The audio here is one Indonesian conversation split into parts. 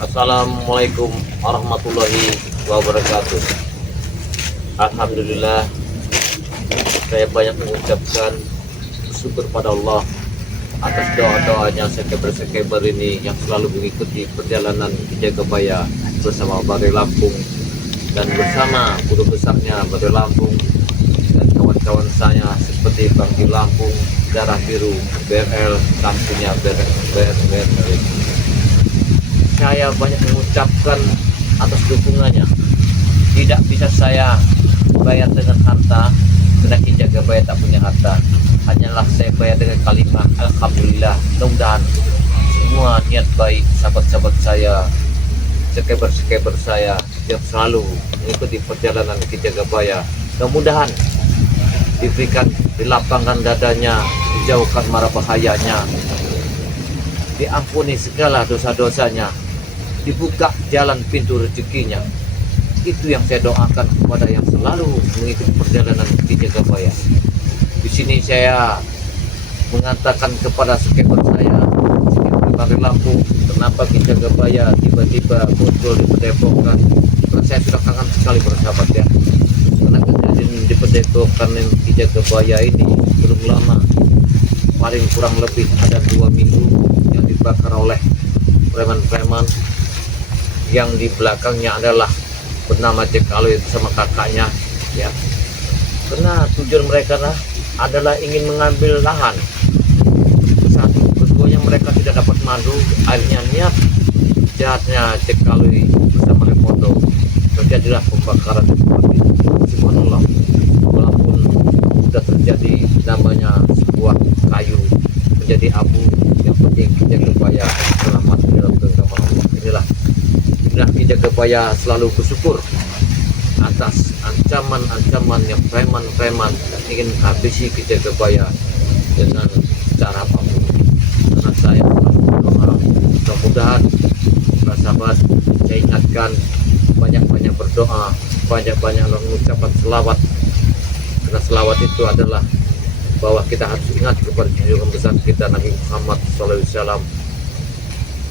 Assalamualaikum warahmatullahi wabarakatuh. Alhamdulillah, saya banyak mengucapkan syukur pada Allah atas doa-doanya subscriber ini yang selalu mengikuti perjalanan Jagabaya bersama Badai Lampung dan bersama guru besarnya Badai Lampung dan kawan-kawan saya seperti Bang di Lampung, Darah Biru, BRL, Tampunya BRL. Saya banyak mengucapkan atas dukungannya. Tidak bisa saya bayar dengan harta, karena Ki Jagabaya tak punya harta. Hanyalah saya bayar dengan kalimat Alhamdulillah. Mudah-mudahan semua niat baik sahabat-sahabat saya, subscriber saya yang selalu mengikuti perjalanan Ki Jagabaya, mudah-mudahan diberikan, dilapangkan dadanya, dijauhkan mara bahayanya, diampuni segala dosa-dosanya, dibuka jalan pintu rezekinya. Itu yang saya doakan kepada yang selalu mengikuti perjalanan Ki Jagabaya. Di sini saya mengatakan kepada subscriber saya, subscriber Badai Lampung, kenapa Ki Jagabaya tiba-tiba muncul di Padepokan? Karena saya sudah kangen sekali bersahabat ya. Karena kejadian di Padepokan Ki Jagabaya ini belum lama, paling kurang lebih ada 2 minggu yang dibakar oleh preman-preman yang di belakangnya adalah bernama Cekalo sama kakaknya ya. Karena tujuan mereka adalah ingin mengambil lahan. Satu, keduanya mereka tidak dapat madu, akhirnya niat jahatnya Cekalo bersama Lemondo, terjadilah pembakaran seperti itu. Subhanallah, walaupun sudah terjadi namanya sebuah kayu menjadi abu, yang penting Ki Jagabaya selamat di dalam genggaman Allah. Inilah Ki Jagabaya selalu bersyukur atas ancaman-ancaman yang preman-preman ingin habisi Ki Jagabaya dengan cara apapun. Karena saya berdoa, mudah-mudahan para sahabat, saya ingatkan banyak-banyak berdoa, banyak-banyak mengucapkan selawat, karena selawat itu adalah bahwa kita harus ingat kepada junjungan besar kita Nabi Muhammad SAW.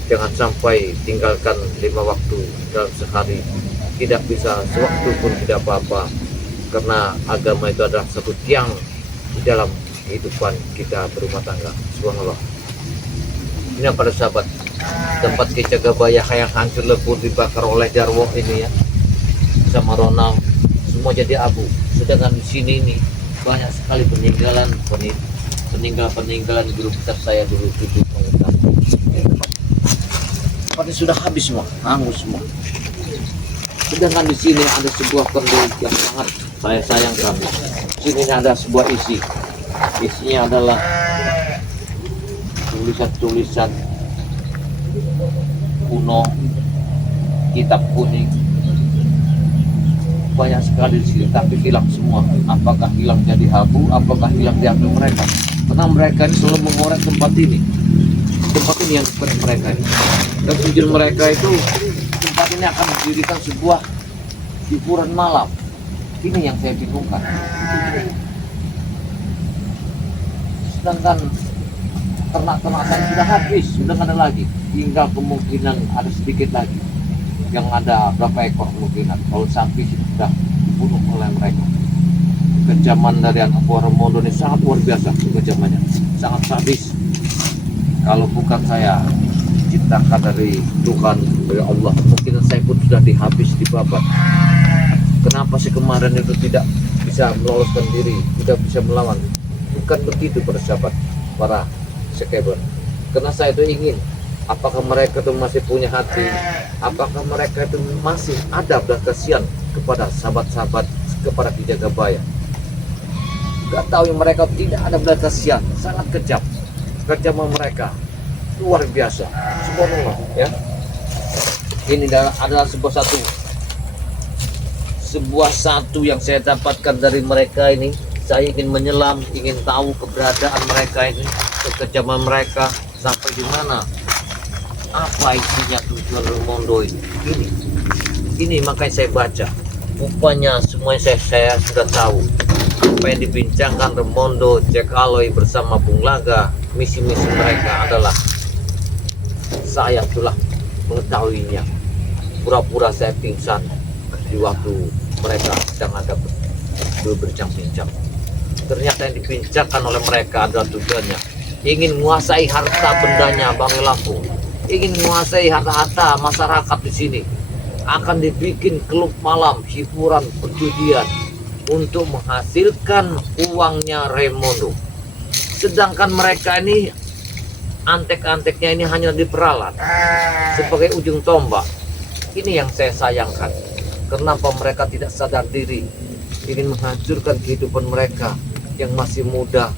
Jangan sampai tinggalkan 5 waktu dalam sehari, tidak bisa sewaktu pun tidak apa-apa, karena agama itu adalah satu tiang di dalam kehidupan kita berumah tangga. Subhanallah. Ini para sahabat, tempat Ki Jagabaya yang hancur lebur dibakar oleh Jarwo ini ya, sama Ronald, semua jadi abu. Sedangkan di sini ini banyak sekali peninggalan guru besar saya dulu tujuh pengutan. Tempatnya sudah habis semua, hangus semua. Sedangkan di sini ada sebuah perlu yang sangat saya sayangkan. Di sini ada sebuah isinya adalah tulisan-tulisan kuno, kitab kuning, banyak sekali di sini, tapi hilang semua. Apakah hilang jadi abu? Apakah hilang diambil mereka? Karena mereka ini selalu mengorek tempat ini yang seperti mereka ini. Dan tujuan mereka itu tempat ini akan mendirikan sebuah hiburan malam. Ini yang saya bingungkan. Sedangkan ternak-ternak saya sudah habis, sudah nggak ada lagi. Tinggal kemungkinan ada sedikit lagi. Yang ada berapa ekor kemungkinan. Kalau sapi sudah dibunuh oleh mereka. Kekejaman dari anak buah Remondo ini sangat luar biasa, kekejamannya sangat sadis. Kalau bukan saya ciptakan dari Tuhan, dari Allah, mungkin saya pun sudah dihabis, dibabat. Kenapa sih kemarin itu tidak bisa meloloskan diri, tidak bisa melawan? Bukan begitu para sahabat, para subscriber. Karena saya itu ingin, apakah mereka itu masih punya hati, apakah mereka itu masih ada belas kasihan kepada sahabat-sahabat, kepada Ki Jagabaya. Gak tahu yang mereka tidak ada belas kasihan, sangat kejam. Kejaman mereka luar biasa. Subhanallah ya. Ini adalah sebuah satu yang saya dapatkan dari mereka ini. Saya ingin menyelam, ingin tahu keberadaan mereka ini, kekejaman mereka sampai di mana, apa isinya tujuan Remondo ini. Ini makanya saya baca. Rupanya semuanya saya sudah tahu. Apa yang dibincangkan Remondo, Cekalo bersama Bung Laga, misi-misi mereka adalah saya telah mengetahuinya. Pura-pura saya pingsan di waktu mereka sedang ada berbincang-bincang. Ternyata yang dibincangkan oleh mereka adalah tujuannya ingin menguasai harta bendanya Bangli Lampung, ingin menguasai harta-harta masyarakat di sini. Akan dibikin klub malam, hiburan, perjudian untuk menghasilkan uangnya Raimondo. Sedangkan mereka ini antek-anteknya ini hanya diperalat sebagai ujung tombak. Ini yang saya sayangkan. Kenapa mereka tidak sadar diri, ingin menghancurkan kehidupan mereka yang masih muda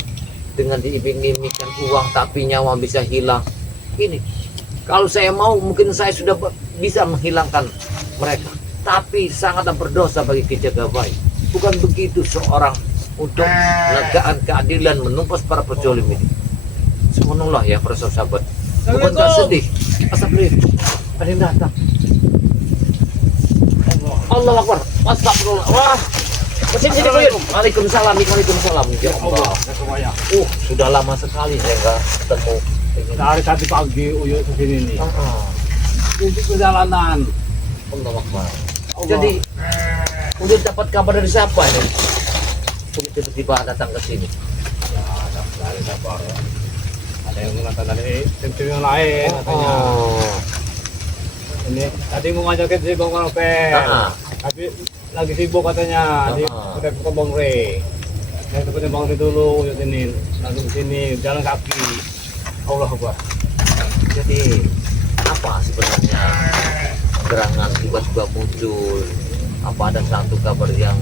dengan diiming-imingkan uang tapi nyawa bisa hilang. Ini kalau saya mau mungkin saya sudah bisa menghilangkan mereka, tapi sangat berdosa bagi Ki Jagabaya. Bukan begitu seorang untuk menegakkan keadilan, menumpas para pejolim ini. Subhanallah ya para sahabat. Bukan tak sedih. Astagfirullah. Ada yang datang. Allah Akbar. Astagfirullah. Wah. Sini Buyut. Waalaikumsalam. Waalaikumsalam. Ya Allah. Sudah lama sekali saya nggak ketemu. Dari tadi pagi Uyut ke sini nih. Ini perjalanan. Allah Akbar. Jadi udah dapat kabar dari siapa ini? Udah tiba-tiba datang ke sini. Ya, dari kabar. Ada yang mengatakan dari tim-tim yang lain katanya. Ini tadi mau ngajakin si Bang Novel. Tapi lagi sibuk katanya di udah ke Bang Rey. Saya tempatnya Bang Rey dulu Uyut ini. Langsung ke sini jalan kaki. Allah Akbar. Jadi apa sebenarnya gerangan tiba-tiba muncul? Apa ada satu kabar yang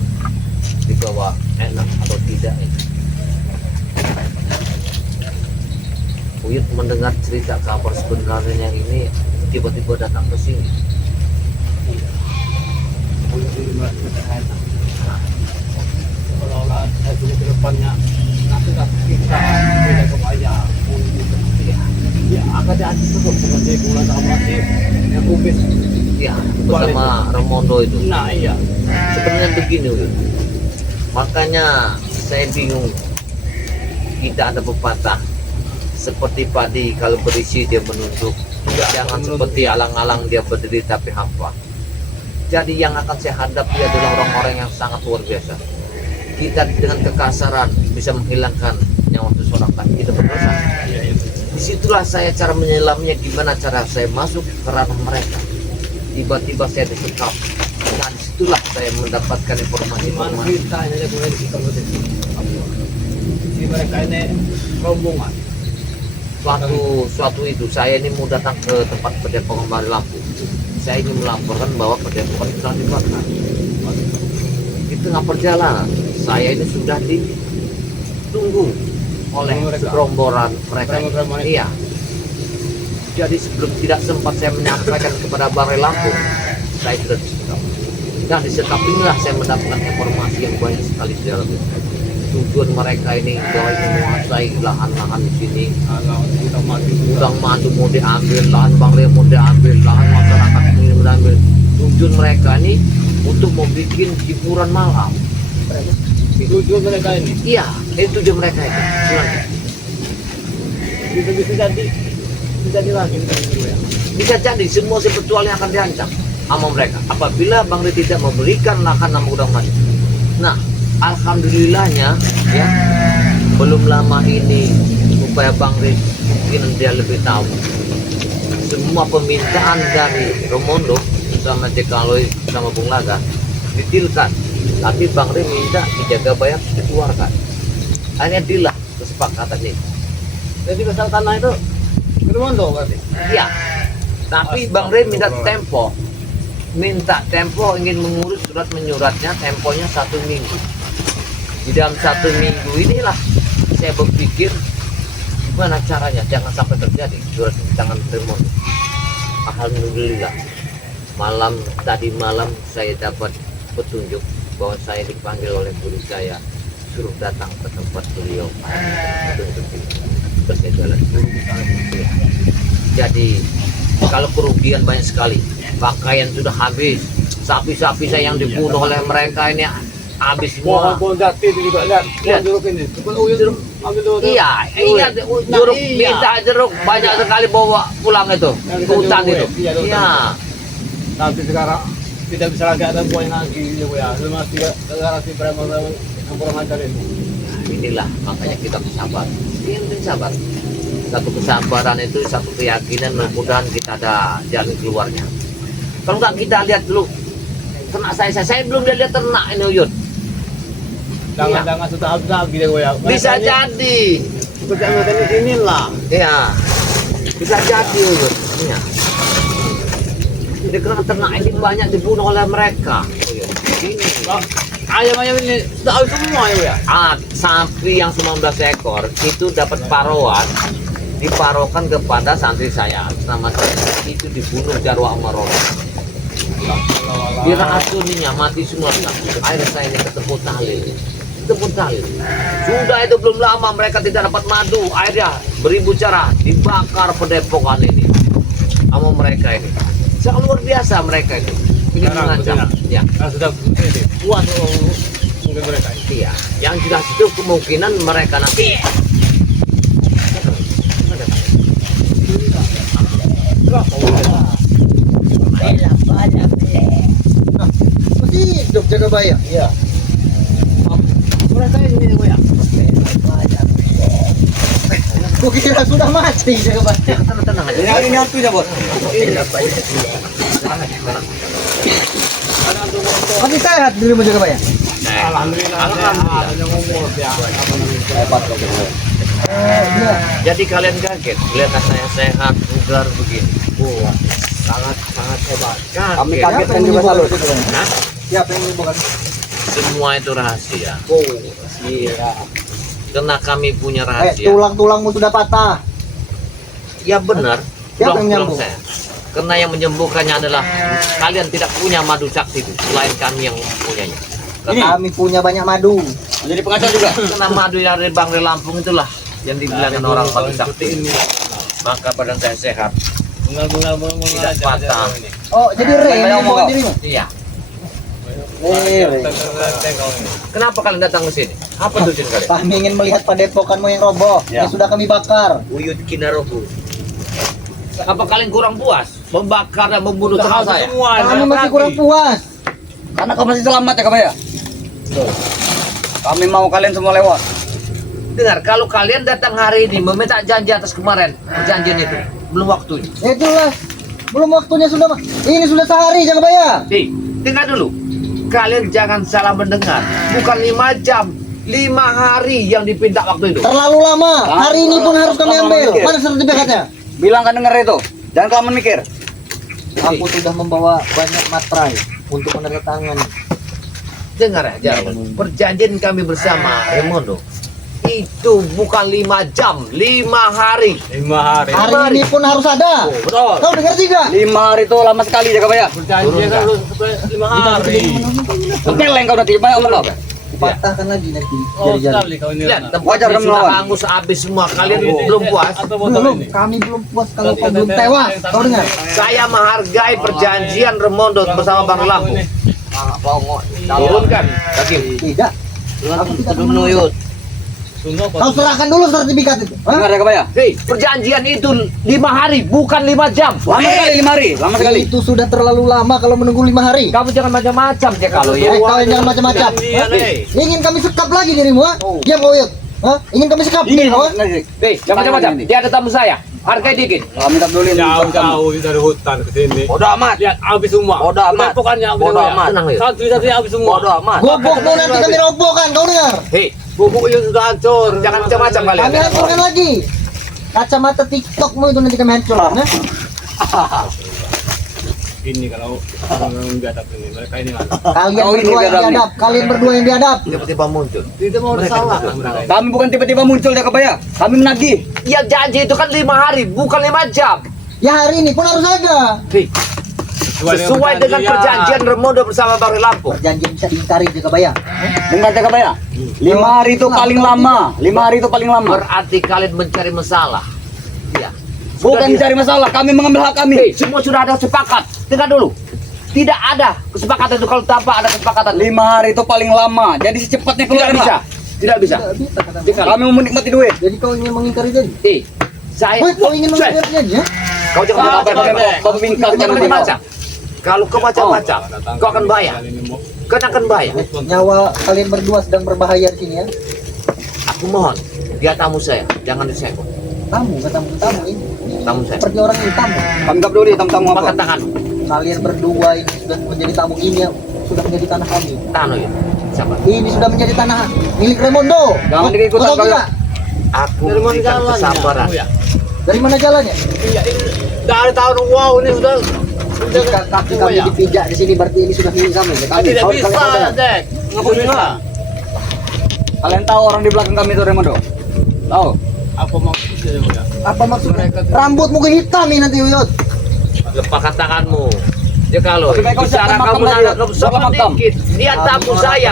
dibawa enak atau tidak ini? Uyut mendengar cerita kabar sebenarnya ini tiba-tiba datang ke sini. Uyut ini merasa enak. Seolah-olah saya punya ke depannya. Nanti kita tidak kebayang. Ya, akan diatur terus dengan dia bulan sama si yang kubis. Ya, bersama Raimondo itu. Nah, iya. Sebenarnya begini, Uyut. Makanya saya bingung. Kita ada pepatah seperti padi kalau berisi dia menunduk. Jangan seperti alang-alang dia berdiri tapi hampa. Jadi yang akan saya hadapi adalah orang-orang yang sangat luar biasa. Kita dengan kekasaran bisa menghilangkan nyawa seseorang, kan kita berdosa. Disitulah saya cara menyelamnya, gimana cara saya masuk ke ranah mereka. Tiba-tiba saya disekap. Nah disitulah saya mendapatkan informasi-informasi. Ceritanya boleh disekap begitu. Si mereka ini rombongan. Suatu itu saya ini mau datang ke tempat Padepokan Bangli Lampung. Saya ini melaporkan bahwa Padepokan itu telah dibakar. Di tengah perjalanan saya ini sudah ditunggu oleh gerombolan mereka. Iya. Jadi sebelum tidak sempat saya menyampaikan kepada Bangli Lampung, saya sudah disekap. Dan disekap inilah saya mendapatkan informasi yang banyak sekali di dalamnya. Tujuan mereka ini bahwa ingin menguasai lahan-lahan di sini. Udang madu mau diambil, lahan Bangli mau diambil, lahan masyarakat ini mau diambil. Tujuan mereka ini untuk membuat hiburan malam. Tujuan mereka ini? Iya, itu tujuan mereka itu. Bisa jadi lagi. Bisa jadi semua sebetulnya akan diancam sama mereka apabila Bangli tidak memberikan lahan nama udang madu. Nah, alhamdulillahnya ya belum lama ini upaya Bangli mungkin dia lebih tahu semua permintaan dari Raimondo sama Jekaloi sama Bung Laga ditilkan, tapi Bangli minta Ki Jagabaya dikeluarkan. Akhirnya dilah kesepakatan ini. Jadi masalah tanah itu Raimondo berarti? Iya, tapi Bangli minta tempo ingin mengurus surat menyuratnya, temponya 1 minggu. Di dalam 1 minggu inilah saya berpikir gimana caranya jangan sampai terjadi surat di tangan Raimondo. Alhamdulillah tadi malam saya dapat petunjuk bahwa saya dipanggil oleh guru saya, suruh datang ke tempat beliau untuk berjalan. Jadi kalau kerugian banyak sekali, pakaian sudah habis, sapi-sapi saya yang dibunuh oleh mereka ini habis semua. Pohon jati juga lihat, pohon jeruk ini. Ambil dulu. Iya, ingat jeruk minta jeruk banyak sekali bawa pulang itu ke hutan itu. Iya, ke hutan. Iya. Tapi sekarang tidak bisa lagi ada buahnya lagi ya Bu ya. Cuma sekarang si preman yang kurang ajar itu. Inilah makanya kita bersabar. Yang penting sabar. Satu kesabaran itu satu keyakinan, mudah-mudahan kita ada jalan keluarnya. Kalau nggak kita lihat dulu ternak saya belum lihat ternak ini Uyut. Jangan sudah habis lagi deh Bu ya. Bisa jadi. Kecamatan di sini lah. Iya. Bisa jadi Uyut. Iya. Jadi karena ternak ini banyak dibunuh oleh mereka. Uyut. Ini. Ayam-ayam ini sudah habis semua ya Bu ya. Sapi yang 19 ekor itu dapat paroan, diparokan kepada santri saya nama saya itu dibunuh Jarwo Amarono. Diracuninya mati semua. Akhirnya saya ini ketemu talil. Sudah itu belum lama mereka tidak dapat madu. Akhirnya beribu cara dibakar padepokan ini sama mereka ini. Sangat luar biasa mereka itu. Ini mengancam. Ya. Karena sudah ini puas mungkin mereka. Iya. Yang jelas itu kemungkinan mereka nanti. Masih hidup Jagabaya? Iya. Mereka ini Bu ya. Gua kira sudah mati Jagabaya. Tenang aja. Ini waktunya Bos. Masih sehat dirimu Jagabaya? Alhamdulillah. Hanya ngomong ya. Hebat kok. Iya. Jadi kalian kaget lihat saya sehat, bugar begini. Wah, sangat hebat. Kami kaget dan juga salut. Hah? Siapa yang bukan? Semua itu rahasia. Oh, iya. Karena kami punya rahasia. Tulang-tulangmu sudah patah. Ya benar. Siapa yang Tulang-tulang nyambung? saya. Karena yang menyembuhkannya adalah kalian tidak punya madu sakti itu, selain kami yang mempunyainya. Kami punya banyak madu. Jadi pengacar juga. Karena madu yang dari Bangre Lampung itulah yang dibilangin orang madu sakti. Maka badan saya sehat, tidak patah. Oh, jadi Re yang bawa dirimu? Iya. Re. Kenapa kalian datang ke sini? Apa tujuan kalian? Kami ingin melihat padepokanmu yang roboh. Ya. Yang sudah kami bakar. Uyut Kinaroku. Apa kalian kurang puas membakar dan membunuh ternak saya? Kami masih kurang puas. Karena kau masih selamat ya Kabaya. Kami mau kalian semua lewat. Dengar, kalau kalian datang hari ini meminta janji atas kemarin perjanjian itu, belum waktunya. Ya itulah. Belum waktunya sudah. Ini sudah sehari Jagabaya. Dengar dulu. Kalian jangan salah mendengar. Bukan 5 jam, 5 hari yang dipinta waktu itu. Terlalu lama. Hari ini pun harus kami ambil. Mana sertifikatnya? Bilang kan denger itu. Jangan kelamaan mikir. Aku sudah membawa banyak materai untuk menandatangani. Dengar ya, Jarwo. Perjanjian kami bersama Remondo itu bukan 5 jam, 5 hari. 5 hari. Hari ini pun harus ada. Betul. Kau dengar juga? 5 hari itu lama sekali ya Kabaya. Perjanjian kan lu 5 hari. Peleng kau nanti banyak omong apa? Patahkan lagi nanti. Oh, Jadi-jadi. sekali kau ini. Lihat, tempat Wajar ini kamu sudah lawan. hangus habis semua. Kalian belum puas. Belum, kami belum puas kalau kau belum tewas. Kau dengar? Saya menghargai perjanjian Remondo bersama Bang Lampung. Turunkan, Hakim. Tidak. Aku tidak Menuyut. Kau serahkan dulu sertifikat itu. Hah? Dengar ya Kabaya. Hei, perjanjian itu 5 hari, bukan 5 jam. Lama sekali 5 hari. Lama sekali. Itu sudah terlalu lama kalau menunggu 5 hari. Kamu jangan macam-macam ya kalau ya. Kau yang jangan macam-macam. Ingin kami sekap lagi dirimu, ha? Diam kau, Yud. Hah? Ingin kami sekap Ini dirimu, ha? Hei, jangan macam-macam. Dia ada tamu saya. Hargai dikit. Kami tak peduli. Jauh-jauh dari hutan ke sini. Bodoh amat. Lihat habis semua. Bodoh amat. Padepokannya habis Bodoh semua. amat. Tenang, Yud. Satu-satu habis semua. Bodoh amat. Gobokmu nanti kami robohkan, kau dengar? Hei, Bubuk itu sudah hancur. jangan macam-macam kalian. Kami hancurkan lagi. Kacamata TikTokmu itu nanti kami hancurkan, ha? Ini kalau orang biadab ini, mereka ini mana? Kalian Kau ini berdua yang biadab nih. biadab. Kalian berdua yang biadab. Tiba-tiba muncul. Tidak mau Mereka salah. betul. Mereka ini. Kami bukan tiba-tiba muncul ya Kabaya. Kami menagih. Ya janji itu kan 5 hari, bukan 5 jam. Ya hari ini pun harus ada. Hei, sesuai dengan perjanjian Remondo bersama Bang Lampung. Perjanjian bisa diingkari juga, Baya. Dengar ya Kabaya. 5 hari itu paling lama. 5 hari itu paling lama. Berarti kalian mencari masalah. Ya. Bukan mencari masalah. Kami mengambil hak kami. Hei, semua sudah ada sepakat. Dengar dulu. Tidak ada kesepakatan itu kalau tanpa ada kesepakatan. 5 hari itu paling lama. Jadi secepatnya Tidak keluar bisa. Pak. Tidak bisa. Tidak bisa kata Jika Kami mau menikmati duit. Jadi kau ingin mengingkari janji? saya Woi, kau ingin mengingkari janji ya? kau jangan Kau bingkang jangan baca. Kalau kau baca-baca, kau akan bayar. Kau akan bayar. Nyawa kalian berdua sedang berbahaya di sini ya. Aku mohon, dia tamu saya, jangan disebut. Tamu, tamu ini. Tamu saya. Seperti orang ini tamu. Anggap dulu dia tamu apa? Makan tangan. Kalian berdua ini sudah menjadi tamu ini ya. Sudah menjadi tanah kami. Tano ya. Siapa? Ini sudah menjadi tanah milik Raimondo. Jangan diikutan Kau tahu kalian. tidak? Aku Dari mana memberikan jalannya? kesabaran. Oh, ya. Dari mana jalannya? Iya, ini dari tahun wow ini sudah Jika kaki kami dipijak di sini berarti ini sudah milik kami. Ya, kami. tidak Kau- bisa, kau- Dek. Ngapa bisa? Kalian tahu orang di belakang kami itu Raimondo? Tahu? Apa maksudnya ya? Apa maksudnya? Rambutmu kehitami nanti Uyut. Lepaskan tanganmu. Ya kalau Lebih baik kau bicara siapkan kamu makam nada tadi. sopan Siapkan makam. dikit. Dia tamu saya.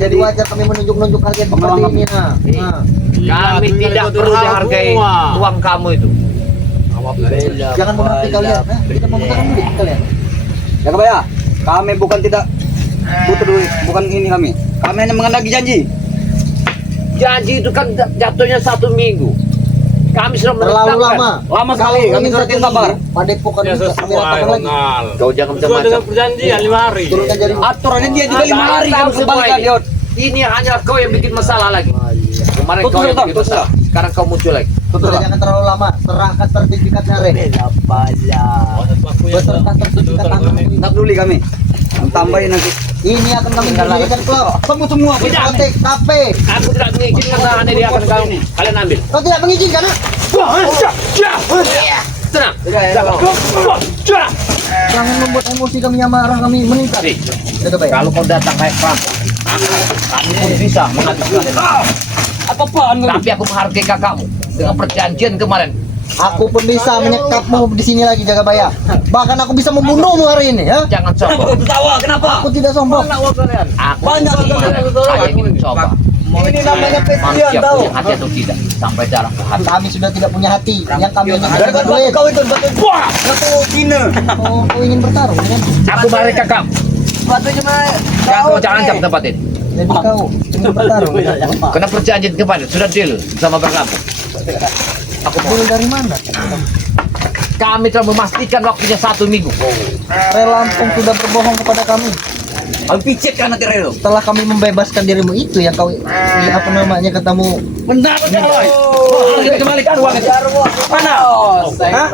Jadi wajar kami menunjuk-nunjuk kalian seperti ini ya. Nah. Kami tidak perlu dihargai uang kamu itu. Jangan mengerti kalian. Kita memutarkan duit kalian. Ya kebaya. Kami bukan tidak butuh duit, bukan ini kami. Kami hanya mengendaki janji. Janji itu kan jatuhnya 1 minggu. Kami sudah Terlalu menetapkan. lama. Lama sekali, kami ingin sudah satu sabar. minggu, Padepokan Ya juga kami sesuai, ratakan lagi. Ronald. Kau jangan Sesuai dengan macam-macam. perjanjian 5 hari. Turunkan jari. Aturannya dia juga 5 hari Tahu kami kembalikan, semuanya. Yot. Ini hanya kau yang bikin masalah lagi. Kemarin Betul, kau yang Bang, bikin betul. masalah. Sekarang kau muncul lagi. Betul Sudah tak? jangan terlalu lama. Serahkan sertifikatnya Re. Beserta sertifikat tanganmu. Tak peduli kami. Tambahin nanti. Ini akan kami jadikan klub. Kamu semua Diskotek, kafe. Aku tidak mengizinkan tangannya dia akan kalian ambil. Kau tidak mengizinkan ah? Tenang. Jangan membuat emosi kami yang marah kami meningkat. Nih, Jaga baik. kalau kau datang kayak perampok, kami pun bisa menghabiskan kalian. apa-apaan kamu? Tapi aku menghargai kakakmu dengan perjanjian kemarin. Aku pun bisa menyekapmu di sini lagi Jaga Baya. Bahkan aku bisa membunuhmu hari ini ya. Jangan Kenapa kau sombong. tertawa? Kenapa? Aku tidak sombong. Aku Banyak saya ingin coba. Ini namanya Manusia pensiun tahu. punya hati atau tidak sampai dalam ke hati. Kami sudah tidak punya hati. Yang kami ingin Dari adalah batu duit. kau itu batu Cina. Kau ingin bertarung kan? Aku balik kakak. Batu cuma Jangan ancam tempat ini. Jadi kau ingin bertarung. Karena perjanjian kemarin sudah deal sama berlampung. Aku mau. Deal dari mana? Kami telah memastikan waktunya 1 minggu. Relampung sudah berbohong kepada kami. Aku picit kan nanti Relo. Setelah kami membebaskan dirimu itu yang kau apa namanya katamu Benar benar. Kita kembalikan uang itu. Mana? Dengar,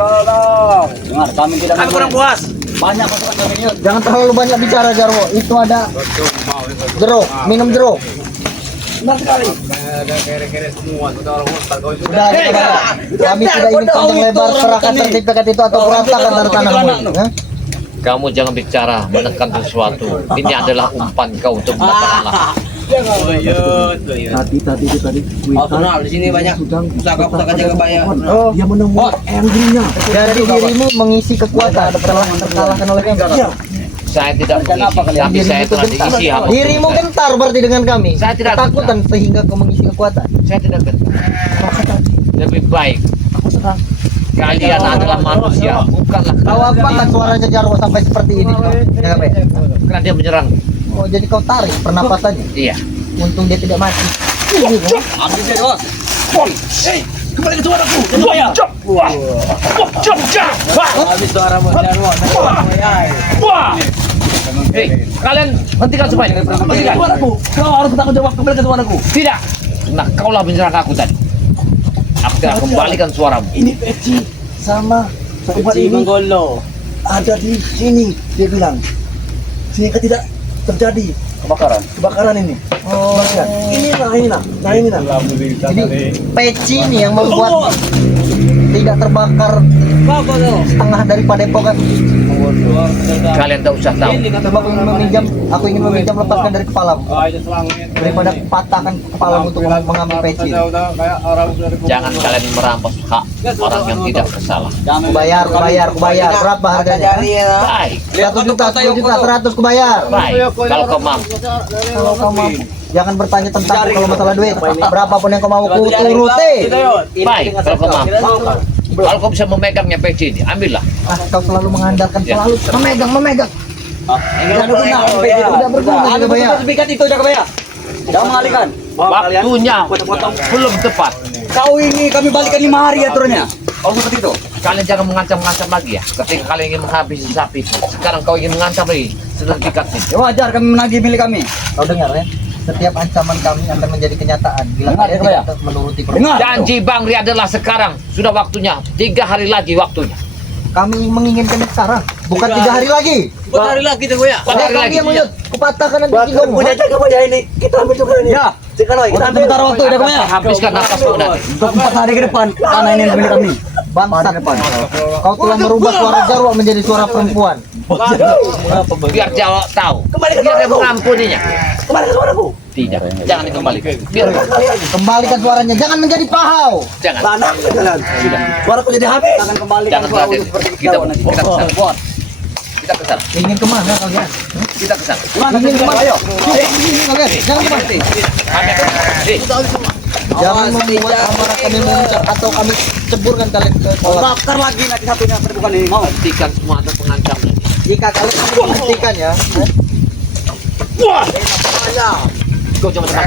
kami tidak. Kami kurang puas. Banyak pasukan kami ini. jangan terlalu banyak bicara Jarwo. Itu ada jeruk, minum jeruk. Benar sekali. Ada kere-kere semua, kita orang hutan. Kau sudah. Sudah Jaga Baya. Kami tidak ingin panjang lebar serahkan sertifikat itu atau ratakan dari tanahmu. Ya? Kamu jangan bicara menekan sesuatu. Ini adalah umpan kau untuk mendapatkan Tadi Kenal di sini banyak pusaka-pusaka Jaga Baya. Oh, dia menemukan eyang dirinya. Jadi dirimu mengisi kekuatan setelah terkalahkan oleh kami. Saya tidak mengisi, tapi saya telah diisi sama Dirimu gentar berarti dengan kami. Saya tidak Ketakutan sehingga kau mengisi kekuatan. Saya tidak gentar. Lebih baik kalian adalah manusia, bukanlah Kau apa kan suaranya Jarwo sampai seperti ini? Jaga Baya. karena dia menyerang. Oh, jadi kau tarik pernapasannya. Iya. Untung dia tidak mati. Habis dia, Bos. Kembali ke suaraku. Baya. Habis suara Bos Jarwo. Hei, kalian hentikan semuanya. Hentikan. Kau harus bertanggung jawab kembali ke suaraku. Tidak. Nah, kaulah menyerang aku tadi. Aku tidak kembalikan suaramu. Ini peci sama tempat ini ada di sini, dia bilang, sehingga tidak terjadi kebakaran ini. Oh, Inilah. jadi peci ini yang membuat tidak terbakar setengah dari padepokan. Kalian tidak usah tahu. Coba aku ingin meminjam lepaskan dari kepalamu daripada patahkan kepalamu untuk mengambil peci. Jangan kalian merampas hak orang yang tidak bersalah. Ku bayar. Berapa harganya? Baik, 1 juta, 10 juta, 100 ku bayar. baik. Kalau kau mampu. Kalau kau mau, jangan bertanya tentang kalau masalah duit. Berapapun yang kau mau ku turuti. Baik, kalau kau mampu. Kalau kau bisa memegangnya peci ini, ambillah. Ah, kau selalu mengandalkan, Ya. selalu memegang. Tidak berguna, tidak berguna. Ada Jaga Baya. sertifikat itu Jaga Baya. Jangan mengalihkan. Waktunya belum tepat. Kau ini kami balikan 5 hari aturannya. Oh seperti itu. Kalian jangan mengancam-ngancam lagi ya. Ketika kalian ingin menghabisi sapi itu, sekarang kau ingin mengancam lagi sertifikatnya. Ya wajar kami menagih milik kami. Kau dengar ya? Setiap ancaman kami akan menjadi kenyataan bila Dengar, kalian ya, tidak menuruti Dengar. perintah. Janji Bang Ri adalah sekarang. Sudah waktunya. 3 hari lagi waktunya. Kami menginginkan sekarang, bukan 3 hari lagi. 4 hari lagi tuh ya. 4 hari Kami lagi. yang menyut, kupatahkan nanti Punya hidungmu. jaga punya ini. Kita ambil juga ini. Ya. Sekarang Kita sebentar waktu udah kami ya. Habiskan nafasmu nanti. Untuk 4 hari ke depan tanah ini milik kami. Bangsat, kau telah merubah suara Jarwo menjadi suara perempuan. Biar Jawa tahu. Kembalikan Biar dia suaraku. mengampuninya. Kembali ke suaraku. Tidak. Jangan dikembalikan. Biar Kembalikan suaranya, jangan menjadi pahau. jangan. Tanah ke jalan. Suaraku jadi habis. Jangan kembalikan Jangan suara berhati. seperti Kita nanti. kita kesana. Kita kesana. Ingin kemana kalian? Kita kesana. Gimana Ingin sih, kemana? ayo. Ingin kalian, jangan kemana? Kami akan. Jangan membuat amarah kami mengucap atau kami ceburkan kalian ke kolam. Bakar lagi nanti satunya bukan ini mau. Hentikan semua ada pengancam. Jika kalian ingin menghentikan ya, Kau cuma macam.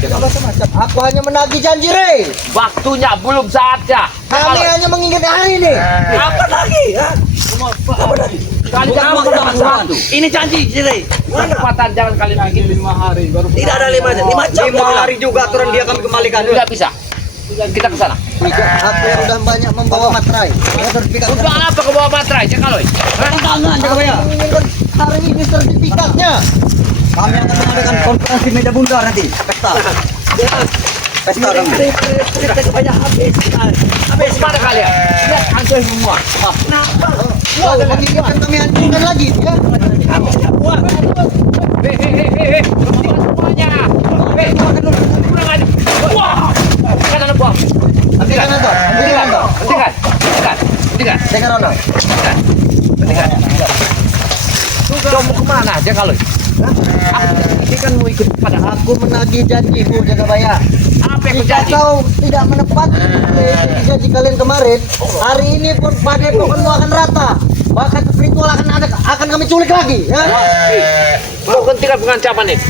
jangan macam-macam. Aku hanya menagih janji, Rey. Waktunya belum saatnya. Kami hanya mengingat hari ini. Apa lagi? Ha? Apa lagi? Kalian jangan mengatakan sesuatu. Ini janji, Jirai. Kesempatan jangan kalian bikin 5 hari baru. Tidak ada 5 jam. 5 jam. 5 hari juga aturan dia kami kembalikan. Tidak bisa. Kita ke sana. Aku yang udah banyak membawa materai. Sertifikat. Untuk apa kau bawa materai? Jangan loh. Tangan jaga ya. Menginginkan hari ini sertifikatnya. Kami akan mengadakan konferensi meja bundar nanti. Pesta. Pesta kami. Kita banyak habis. Habis mana kalian? Lihat hancur semua. Kau menginginkan kami hancurkan lagi, ya? Hei, semuanya. Hei, kurang aja. Wah, kanan buang. Hentikan itu. Hentikan itu. Hentikan. Hentikan Rono. Kau mau kemana? Jangan loh. Ini kan mau ikut pada Aku menagih janjiku, Jagabaya. apa yang kau Jika janji? kau tidak menepati janji kalian kemarin, hari ini pun padepokanmu akan rata. Bahkan spiritual akan kami culik lagi. Ya? Kau hentikan pengancaman ini.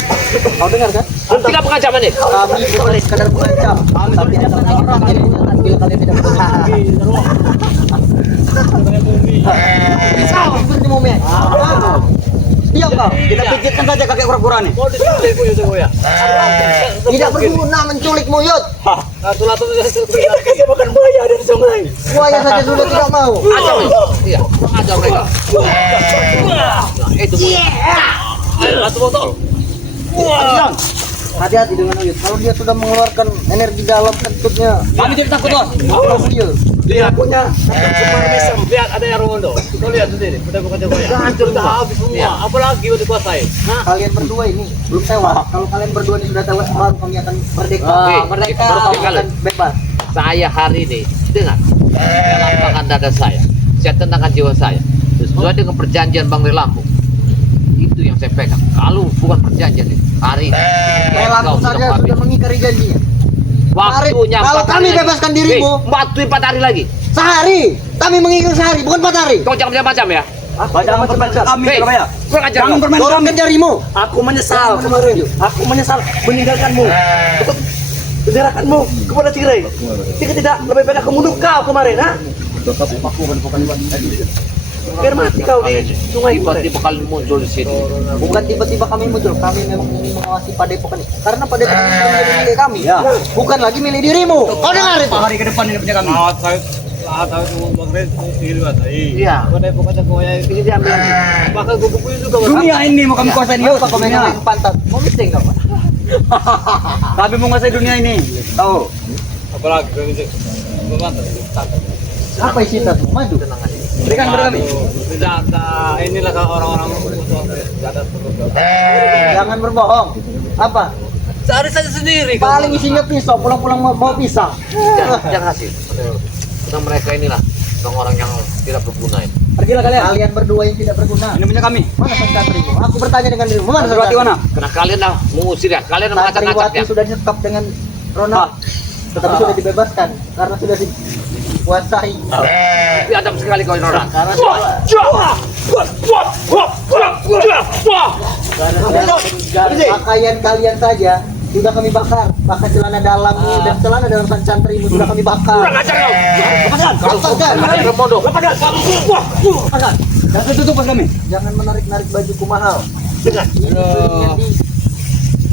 Kau dengar kan? Hentikan pengancaman ini. Kami bukan sekadar mengancam, tapi akan menjadi kenyataan bila kalian tidak berhenti. Bisa seperti momen. Diam kau. Kita pijitkan saja kakek kura-kura nih. Mau disulit itu ya. Tidak berguna menculik Muyut. Tulah tuh Kita kasih makan buaya dari sungai. Buaya saja sudah tidak mau. Ajar mereka. Iya, ajar mereka. Nah, itu. satu botol. Bilang, Hati-hati dengan Muyut. Kalau dia sudah mengeluarkan energi dalam kentutnya, kami tidak takut bos. Muyut. Lihat Punya semua mesem. lihat ada yang Romondo. Kau lihat sendiri. Udah bukan jago ya. Hancur Udah semua. habis semua. Iya. Apalagi udah dikuasai. Kalian berdua ini belum tewas. Kalau kalian berdua ini sudah tewas, baru kami akan merdeka. Hei, Merdeka, baru kami kali. akan bebas. Saya hari ini dengar lapangkan dada saya tenangkan jiwa saya sesuai dengan perjanjian Bang Rilampu. Itu yang saya pegang. Kalau bukan perjanjian ini, hari ini Relaku kau saja sudah sudah mengingkari janjinya. waktunya. Kalau 4 kami hari lagi. bebaskan dirimu. Waktu 4 hari lagi. Sehari, kami mengingkari sehari, bukan 4 hari. Kau jangan macam-macam ya. Baca macam-macam kami Hei, Surabaya. kurang ajar Jangan kau. bermain kami. Dorongkan jarimu. Aku menyesal kemarin. Aku menyesal meninggalkanmu. Untuk menyerahkanmu kepada Jirai. Jika tidak, lebih baik aku bunuh kau kemarin, ha? Biar mati kau di sungai kemarin. Tiba-tiba kalian muncul di sini. Bukan tiba-tiba kami muncul, kami memang ingin mengawasi padepokan ini. Karena padepokan ini sudah menjadi milik kami, Ya. bukan lagi milik dirimu. Kau dengar itu? 5 hari ke depan ini punya kami. Lahat tahu semua Bang Ren dilihat. Iya. Kau ada bukan jago ya. Ini diambil. Bakal gue bukuin juga. Bang. Dunia ini mau kami kuasai nih. Apa kau megang pantat? Mau misting kau? Kami mau menguasai dunia ini. Tahu? Apalagi kau bisa. Memantau. Apa isi tasmu? Madu. Berikan kepada kami. Senjata. Inilah kalau orang-orang senjata. Jangan berbohong. Apa? Cari saja sendiri. Paling isinya pisau, pulang-pulang mau pisang. Jangan hasil. Tentang mereka inilah orang-orang yang tidak berguna ini. Pergilah kalian. Kalian berdua yang tidak berguna. Ini punya kami. Mana santrimu? Aku bertanya dengan dirimu. Mana Santriwati mana? Karena kalian dah mengusir ya. Kalian dah mengacak-ngacak Santriwati ya. sudah disekap dengan Ronald, tetapi sudah dibebaskan karena sudah dikuasai. Biadab sekali kau orang. Karena pakaian kalian saja sudah kami bakar. Bahkan celana dalammu dan celana dalam santrimu sudah kami bakar. Kurang ajar kau. Lepaskan. Kalian remodo. Lepaskan. Lepaskan. Jangan tutup kami. Jangan menarik-narik bajuku mahal. Dengar. Jadi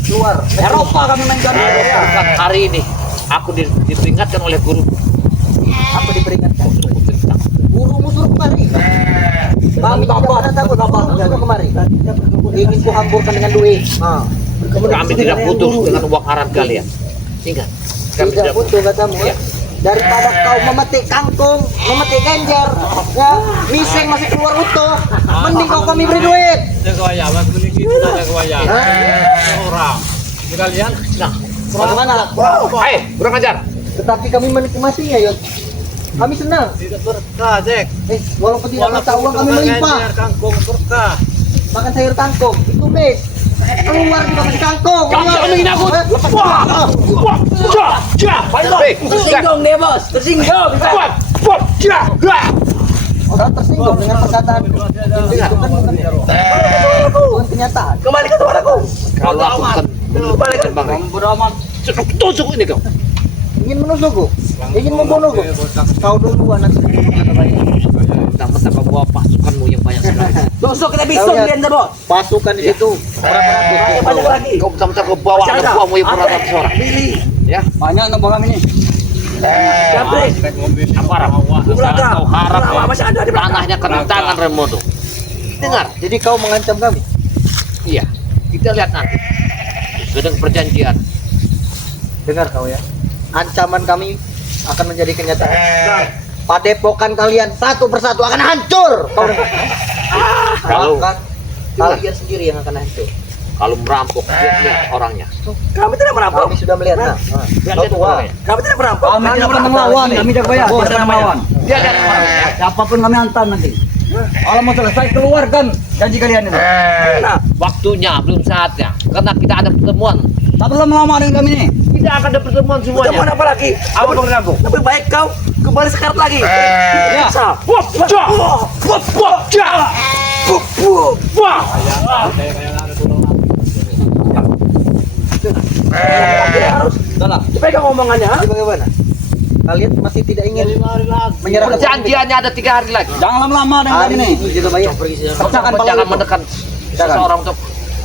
luar. Eropa kami mainkan. Bukan hari ini aku diperingatkan oleh guru. Apa diperingatkan? Gurumu suruh kemari. Kami tidak pernah takut. Gurumu suruh kemari. Ingin ku hamburkan dengan duit. Nah. Kami tidak butuh dengan uang haram kalian. Ingat, kami Tidak butuh katamu ya. Daripada kau memetik kangkung, memetik ganjar, ya, miseng masih keluar utuh, mending kau kami beri duit. Jaga wayang, mas mending kita jaga wayang. Orang. Kalian, Nah, Bagaimana? kurang ajar. Tetapi kami menikmatinya, Yot. Kami senang. tidak berkah, Jack. Walaupun tidak mata uang kami melimpah. Kangkung berkah. Makan sayur kangkung, itu bes. Keluar juga masih kangkung. Kamu jangan menghina aku. Tersinggung dia bos, tersinggung. Orang tersinggung dengan perkataan. Itu kan bukan kenyataan. Kembali ke tempat aku. Kalau aku kan Kembali ke Bang, beraman. tusuk ini kau. Ingin menusukku, ingin membunuhku. Kau duluan nanti. Mentang-mentang kau bawa pasukanmu yang banyak sekali. Tusuk kita bisung Kau lihat. dia bos. Pasukan di situ. Banyak lagi. Kau mentang-mentang kau bawa anak buahmu yang beratus orang. Ya, Banyak anak buah kami nih. Siapa? apa harap? Kau harap ya, Masih ada di belakang. tanahnya kena tangan Remodo. Dengar, Jadi kau mengancam kami. iya, kita lihat nanti. Sedang perjanjian. Dengar kau ya. Ancaman kami akan menjadi kenyataan. Padepokan kalian satu persatu akan hancur. Kau dengar? Kalau Bahkan kalian sendiri yang akan hancur. kalau merampok, lihat orangnya. Kami tidak merampok. Kami sudah melihat. Nah, Lihat kau tua. orangnya. Kami tidak merampok. Kami tidak pernah melawan. Kami jaga bayar. Tidak pernah melawan. Lihat orangnya. Siapapun kami hantam nanti. Kalau mau selesai keluarkan janji kalian itu. Nah, Waktunya belum saatnya, karena kita ada pertemuan. Tak perlu lama dengan kami nih. Tidak akan ada pertemuan Temuan semuanya. apa lagi? Apa mengganggu? Lebih baik kau kembali sekarang lagi. Ya. Bisa. Salah. Dipegang omongannya. Jadi bagaimana? Kalian masih tidak ingin menyerah? Perjanjiannya ada 3 hari lagi. Jangan lama-lama dengan Hari kami nih. ini juga bayar. Jangan kepala lu. menekan seseorang untuk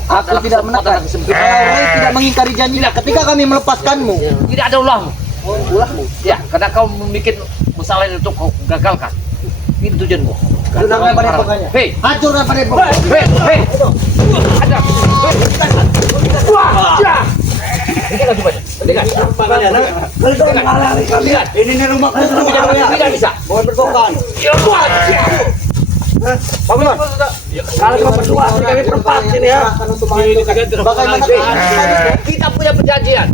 Aku tidak menekan. Kalau Ray tidak mengingkari janjinya ketika kami melepaskanmu. tidak ada ulahmu. Ulahmu. Ya, karena kau bikin masalah ini untuk kau gagalkan. Itu tujuanmu. Hancurkan padepokannya. Hei, Hancurkan padepokan. hei. Ada. Wah, ya. Ini lagi banyak. Dengar. Lihat. Ini nih rumah Tidak bisa. Mohon bersokan. Ya, wah. Bagaimana? Kalau kau berdua, kami berempat sini ya. Bagaimana kalian? Kita punya perjanjian.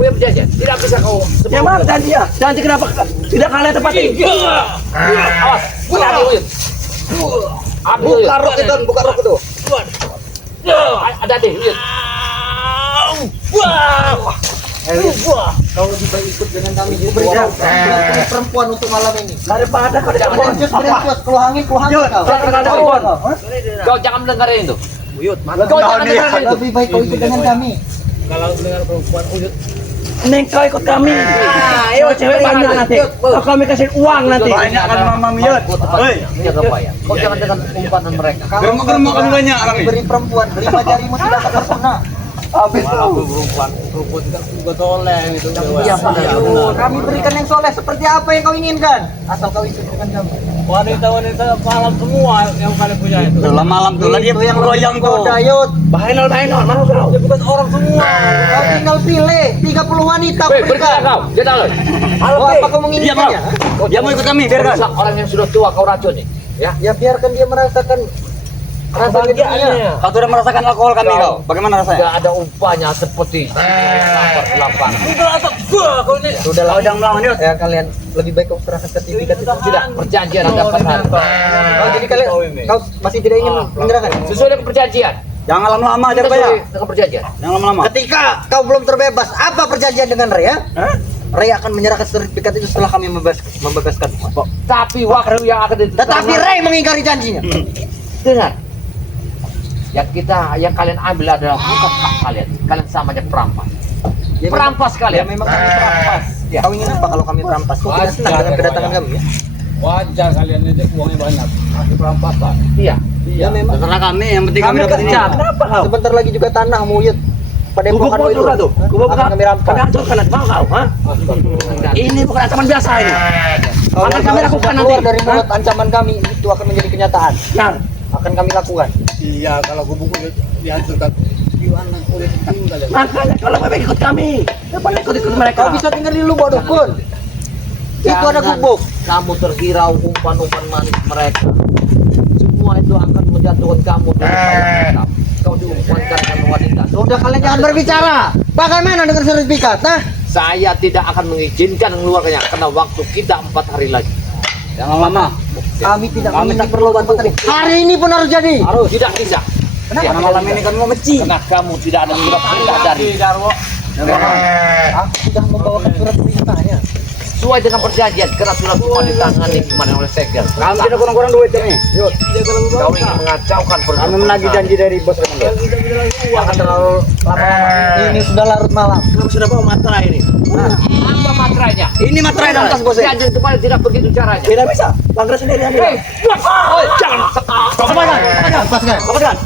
Tidak bisa kau Yang mana janji ya? Janji kenapa tidak kalian tepati? Awas. Ambil. Buka rok itu, buka rok itu. Ada deh. Lihat. Kau lebih baik ikut dengan kami. Berikan perempuan untuk malam ini. Daripada kau tidak Berincus, keluhangin kau. Kau jangan mendengarin itu. Buyut, Kau jangan dengerin itu. Lebih baik kau ikut dengan kami. kalau dengar perempuan uyut. Neng kau ikut kami. Ayo cewek banyak nanti. Kami kasih uang nanti. Banyak kan mama miut. Hei. Jaga bayar. Kau jangan dengan umpan mereka. Germo-germo kami banyak kami. Beri perempuan, 5 jarimu tidak akan sempurna. Habis tuh. Perempuan tidak juga toleh itu. Iya, Pak. Kami berikan yang soleh seperti apa yang kau inginkan. Asal kau ikut dengan kami. Wanita-wanita malam semua yang kalian punya itu. Udah malam tuh lagi Itu yang goyang lebih tuh. Dayut. Bahenol, mana kau? Dia bukan orang semua. Kau tinggal pilih 30 wanita Hei, berikan. berkata kau. Dia tahu. Oh, apa kau Dia menginginkannya? mau. Dia mau ikut kami, biarkan. Rusak orang yang sudah tua kau racuni. Ya. Ya biarkan dia merasakan rasa kebahagiaannya. Kau sudah merasakan alkohol kami kau. Bagaimana rasanya? Tidak ada umpanya seperti lapar. Sudahlah. Kau jangan melawan yuk. Ya kalian lebih baik kau serahkan sertifikat itu. Tidak, perjanjian ada 4 hari. Oh, jadi kalian kau masih tidak ingin menyerahkan? Sesuai dengan perjanjian. Jangan lama-lama aja Kita bayar. sesuai dengan perjanjian. Jangan lama-lama. Ketika kau belum terbebas, apa perjanjian dengan Ray ya? Ray akan menyerahkan sertifikat itu setelah kami membebaskan. Tapi waktu yang akan Tetapi Ray mengingkari janjinya. dengar. Yang kalian ambil adalah bukan hak kalian. Kalian sama aja perampas. Perampas Ya kalian. memang kami perampas. Ya. Kau ingin apa kalau kami perampas? Kau tidak senang dengan kedatangan kami ya? Wajar kalian ini uangnya banyak. Masih perampasan. Iya. Ya memang. Terserah kami, yang penting kami dapat ini. Kenapa kau? Sebentar lagi juga tanah Muyut. Pada Gubuk epokan itu juga tuh. Gubuk akan kami rampas. Kami hancurkan mau kau, ha? Ini bukan ancaman biasa ini. Kalau Akan kami lakukan sudah nanti. keluar dari mulut ancaman kami itu akan menjadi kenyataan. Benar. Akan kami lakukan. Iya, kalau gubuk dihancurkan. Gimana udah tinggal ya? Makanya kalau memang ikut kami, depan ikut mereka. Kau bisa tinggal di lubuk dukun. Itu ada Jangan gubuk. Kamu terhirau umpan-umpan manis mereka. Semua itu akan menjatuhkan kamu dari mereka. Kau diumpankan dengan wanita. Sudah kalian jangan berbicara. Bagaimana dengan sertifikat? Nah, Saya tidak akan mengizinkan mengeluarkannya karena waktu kita 4 hari lagi. Jangan lama. kami tidak memiliki perlu bantuan tadi. Hari ini pun harus jadi. Harus tidak bisa. Karena malam ini kami mau meci. Karena kamu tidak ada surat perintah dari. Aku sudah membawakan surat perintahnya. Sesuai dengan perjanjian karena surat semua ditangani kemarin oleh Segel. Kami tidak kurang-kurang duit kami. Kau ingin mengacaukan Kami perjanjian. menagih janji dari bos kami. Jangan terlalu lama-lama. Ini sudah larut malam. Kamu sudah bawa materai ini. Apa materainya? Ini materai dalam tas bos. Jangan kembali tidak begitu caranya. Tidak bisa. Langgar sendiri ambil. Hei, jangan sekal. Kau kemana? Lepaskan. Lepaskan.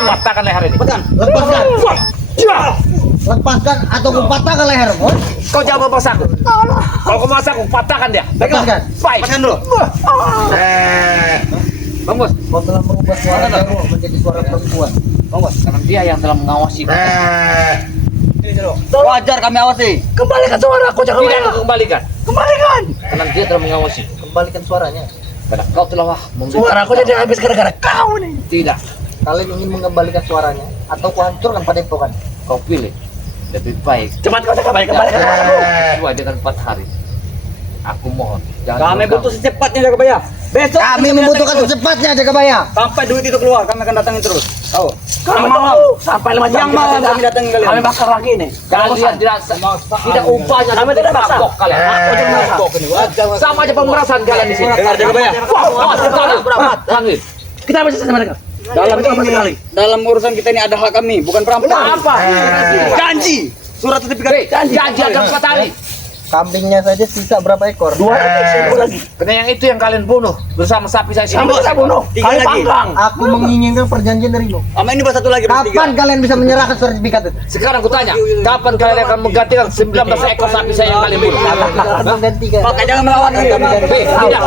Patahkan leher ini. Lepaskan. Lepaskan atau kupatahkan lehermu. Kau jangan memaksa aku. Kalau kau memaksa aku, patahkan dia. Lepaskan. Baik. Lepaskan dulu. Bang Bos, Kau telah mengubah suara kamu menjadi suara perempuan. Bang Bos, karena dia yang telah mengawasi. Wajar kami awasi. Kembalikan suaraku, jangan Tidak main. aku kembalikan. Kembalikan. Karena dia telah mengawasi. Kembalikan suaranya. Karena kau telah Suaraku jadi habis gara-gara kau nih. Tidak. Kalian ingin mengembalikan suaranya atau kuhancurkan pada epokan? Kau pilih. Lebih baik. Cepat kau kembalikan suaraku. Sesuai dengan 4 hari. Aku mohon. Kami butuh secepatnya Jagabaya. Besok Kami membutuhkan secepatnya Jagabaya. sampai duit itu keluar kami akan datangin terus. Tahu? Kamu malam. tahu, sampai 5 jam. Yang malam kami datangin kalian. Kami bakar lagi nih. Kalian tidak upahnya. Kami tidak maksa. Mabok kalian. Aku tidak maksa. Sama aja pemerasan kalian di sini. Dengar Jagabaya. Lanjut. Kita bisa sama mereka. Dalam sekali. dalam urusan kita ini ada hak kami, bukan perampasan. Apa? Janji. Surat sertifikat Janji ada 4 hari. Kambingnya saja sisa berapa ekor? 2 lagi. Karena yang itu yang kalian bunuh bersama sapi saya Kamu sini. bisa bunuh. 3 Kami lagi. panggang. Aku menginginkan perjanjian darimu. Sama ini baru satu lagi Kapan bertiga. kalian bisa menyerahkan sertifikat itu? Sekarang kutanya, kapan kalian akan menggantikan 19 ekor sapi saya yang kalian bunuh? Akan menggantikan. Maka jangan melawan kami. Tidak.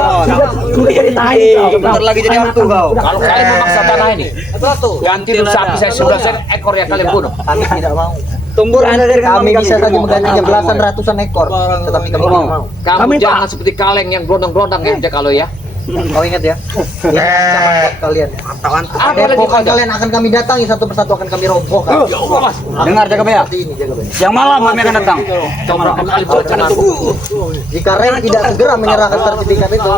Sudah jadi tahi. Bentar lagi jadi hantu kau. Kalau kalian memaksa tanah ini, ganti dulu sapi saya 19 ekor yang kalian bunuh. Kami tidak mau. Tumbur anda dari Kami bisa saja menggantikan belasan ratusan ekor, tetapi kami tidak mau. Kamu Kami jangan seperti kaleng yang gelondong-gelondong ya kalau ya. Kau ingat ya? Ini ancaman buat kalian. Apa lagi Depokan kau? kalian akan kami datangi satu persatu akan kami robohkan. Dengar Jagabaya. Seperti ini Jagabaya. Yang malam kami akan datang. Coba kali berikan aku. Jika Ren tidak segera menyerahkan sertifikat itu,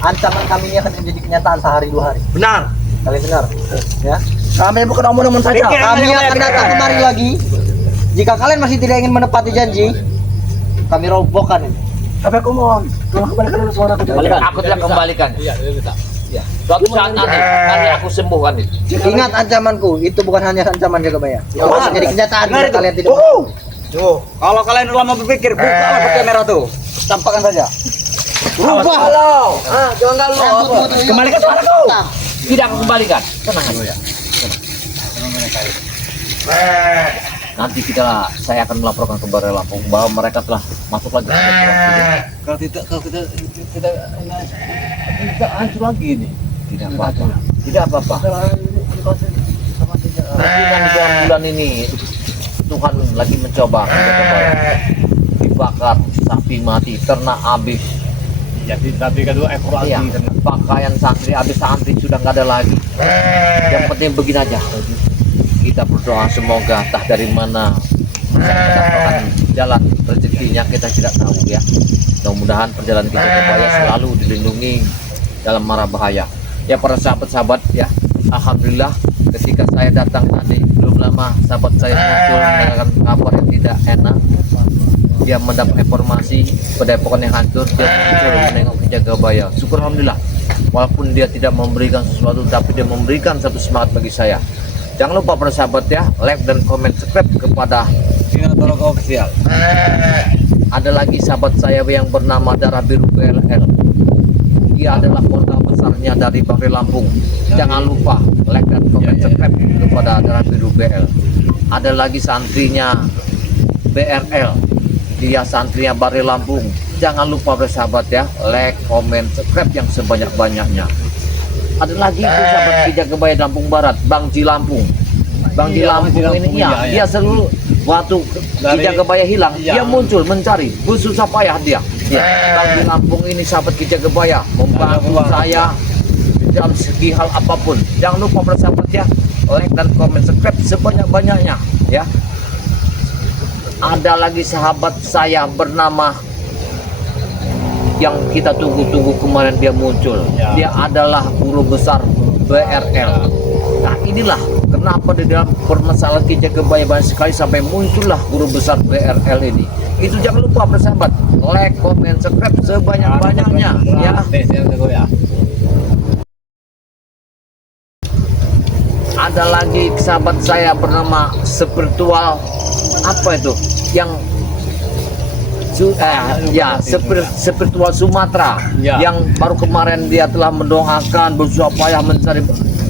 ancaman kami ini akan menjadi kenyataan sehari 2 hari. Benar. Kalian dengar? Ya. Kami bukan omong-omong saja. Kami akan datang kemari lagi. Jika kalian masih tidak ingin menepati janji, kami robohkan ini. Tapi aku mohon, tolong kembalikan dulu suaraku. Aku tidak kembalikan. Iya, bisa. Ya. Suatu saat nanti aku sembuhkan itu. Ingat ancamanku, itu bukan hanya ancaman Jagabaya. Itu akan jadi kenyataan Dengar jika itu. kalian tidak. Tuh, kalau kalian lama berpikir, bukalah pakai merah tuh. Tampakkan saja. Rubah. Jangan Kembalikan suaraku. Tidak aku kembalikan. Tenang aja. Nanti saya akan melaporkan ke Balai Lampung bahwa mereka telah masuk lagi. Kalau tidak hancur lagi ini. Tidak apa-apa. Tidak apa-apa. Mungkin di dalam bulan ini Tuhan lagi mencoba dibakar, sapi mati, ternak habis. Jadi tapi kedua ekor lagi. Iya, pakaian santri sudah nggak ada lagi. Yang penting begini aja. Kita berdoa semoga entah dari mana mendapatkan jalan rezekinya kita tidak tahu ya. Mudah-mudahan perjalanan kita ke Baya selalu dilindungi dalam mara bahaya. Ya para sahabat-sahabat ya, alhamdulillah ketika saya datang tadi belum lama sahabat saya muncul dengan kabar yang tidak enak. dia mendapat informasi Padepokan yang hancur, dia muncul menengok ke Jagabaya. Syukur alhamdulillah, walaupun dia tidak memberikan sesuatu, tapi dia memberikan satu semangat bagi saya. Jangan lupa para sahabat ya, like dan komen, subscribe kepada Tina Tologa Official. ada lagi sahabat saya yang bernama Darah Biru BLL. Dia adalah keluarga besarnya dari Bahri Lampung. Jangan lupa like dan komen, subscribe kepada Darah Biru BL. Ada lagi santrinya BRL, dia santrinya Bahri Lampung. Jangan lupa bersahabat ya, like, komen, subscribe yang sebanyak-banyaknya. Ada lagi itu sahabat Ki Jagabaya Lampung Barat, Bang Ji Lampung. Bang Ji Lampung ini ya, dia selalu waktu Ki Jagabaya hilang, dia muncul mencari, bersusah payah dia. Ya, Bang Ji Lampung ini sahabat Ki Jagabaya membantu saya dalam segi hal apapun. Jangan lupa bersahabat ya, like dan komen, subscribe sebanyak-banyaknya ya. Ada lagi sahabat saya bernama yang kita tunggu-tunggu kemarin dia muncul. Dia adalah guru besar BRL. Nah inilah kenapa di dalam permasalahan Ki Jagabaya banyak sekali sampai muncullah guru besar BRL ini. Itu jangan lupa bersahabat, like, komen, subscribe sebanyak-banyaknya ya. Ada lagi sahabat saya bernama spiritual apa itu yang spiritual Sumatera yang baru kemarin dia telah mendoakan bersusah payah mencari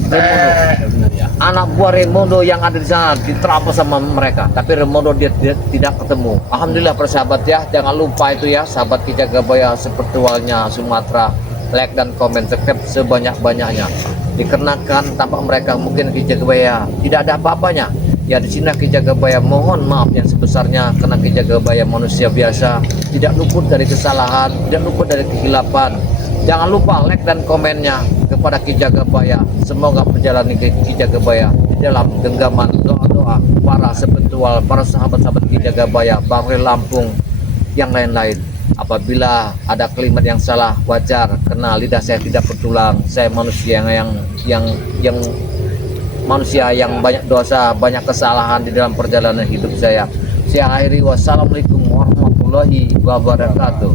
Remondo, anak buah Remondo yang ada di sana diterapos sama mereka, tapi Remondo dia tidak ketemu. Alhamdulillah persahabat ya, jangan lupa itu ya sahabat Ki Jagabaya spiritualnya Sumatera, like dan komen, subscribe sebanyak-banyaknya. Dikarenakan tampak mereka mungkin Ki Jagabaya tidak ada apa-apanya. Ya di sini Ki Jagabaya mohon maaf yang sebesarnya, karena Ki Jagabaya manusia biasa, tidak luput dari kesalahan, tidak luput dari kehilapan. Jangan lupa like dan komennya kepada Ki Jagabaya. Semoga perjalanan Ki Jagabaya di dalam genggaman doa-doa para spiritual, para sahabat-sahabat Ki Jagabaya, Bahri Lampung, yang lain-lain. Apabila ada kalimat yang salah, wajar, karena lidah saya tidak bertulang. Saya manusia yang manusia yang banyak dosa, banyak kesalahan di dalam perjalanan hidup saya. Saya akhiri, wassalamualaikum warahmatullahi wabarakatuh.